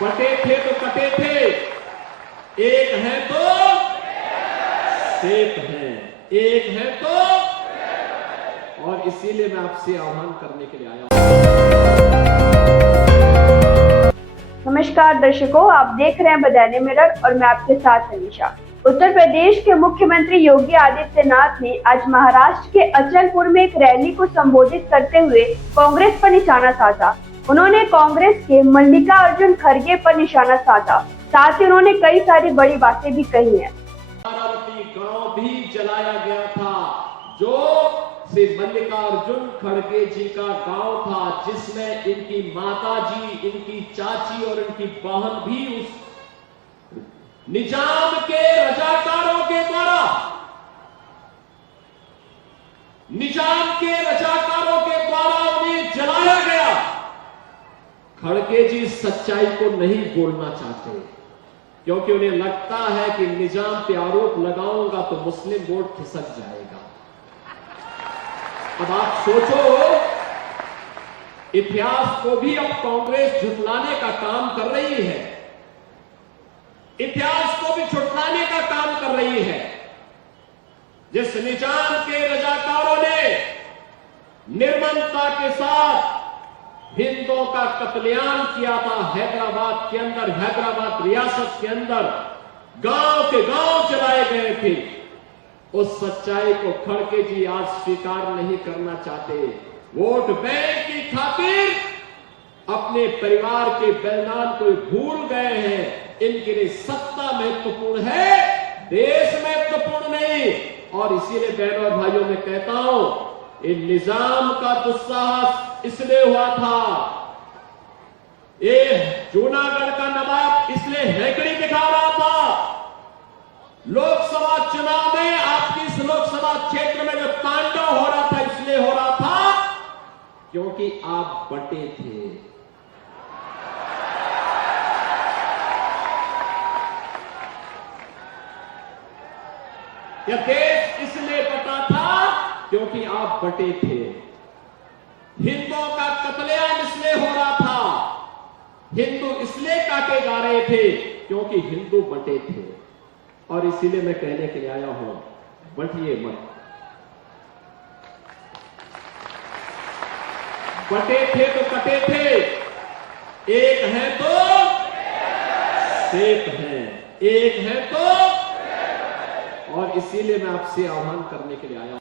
बटे थे तो कटे थे, एक है तो सेफ है, एक है तो, और इसीलिए मैं आपसे आह्वान करने के लिए आया हूं। नमस्कार दर्शकों, आप देख रहे हैं बदायूं मिरर और मैं आपके साथ अनीशा। उत्तर प्रदेश के मुख्यमंत्री योगी आदित्यनाथ ने आज महाराष्ट्र के अचलपुर में एक रैली को संबोधित करते हुए कांग्रेस पर निशाना साधा। उन्होंने कांग्रेस के मल्लिकार्जुन खड़गे पर निशाना साधा, साथ ही उन्होंने कई सारी बड़ी बातें भी कही हैं। गांव भी जलाया गया था, जो श्री मल्लिकार्जुन खड़गे जी का गांव था, जिसमें इनकी माता जी, इनकी चाची और इनकी बहन भी उस निजाम के रजाकारों के द्वारा, उन्हें जलाया गया। खड़गे जी सच्चाई को नहीं बोलना चाहते, क्योंकि उन्हें लगता है कि निजाम पे आरोप लगाऊंगा तो मुस्लिम वोट खिसक जाएगा। अब आप सोचो, इतिहास को भी अब कांग्रेस झुठलाने का काम कर रही है, इतिहास को भी झुठलाने का काम कर रही है। जिस निजाम के रजाकारों ने निर्ममता के साथ हिंदुओं का कत्लेआम किया था हैदराबाद के अंदर, हैदराबाद रियासत के अंदर गांव के गांव जलाए गए थे, उस सच्चाई को खड़गे जी आज स्वीकार नहीं करना चाहते। वोट बैंक की खातिर अपने परिवार के बलिदान को भूल गए हैं। इनके लिए सत्ता महत्वपूर्ण है, देश महत्वपूर्ण नहीं। और इसीलिए बहनों और भाइयों में कहता हूं, इन निजाम का दुस्साहस इसलिए हुआ था, ये जूनागढ़ का नवाब इसलिए हैकड़ी दिखा रहा था। लोकसभा चुनाव में आपकी इस लोकसभा क्षेत्र में जो तांडव हो रहा था, इसलिए हो रहा था क्योंकि आप बटे थे। यह देश इसलिए बटा था क्योंकि आप बटे थे। हिंदुओं का कत्लेआम इसलिए हो रहा था, हिंदू इसलिए काटे जा रहे थे क्योंकि हिंदू बटे थे। और इसीलिए मैं कहने के लिए आया हूं, बटिए मत। बटे थे तो कटे थे, एक है तो सेफ है, एक है तो, और इसीलिए मैं आपसे आह्वान करने के लिए आया हूं।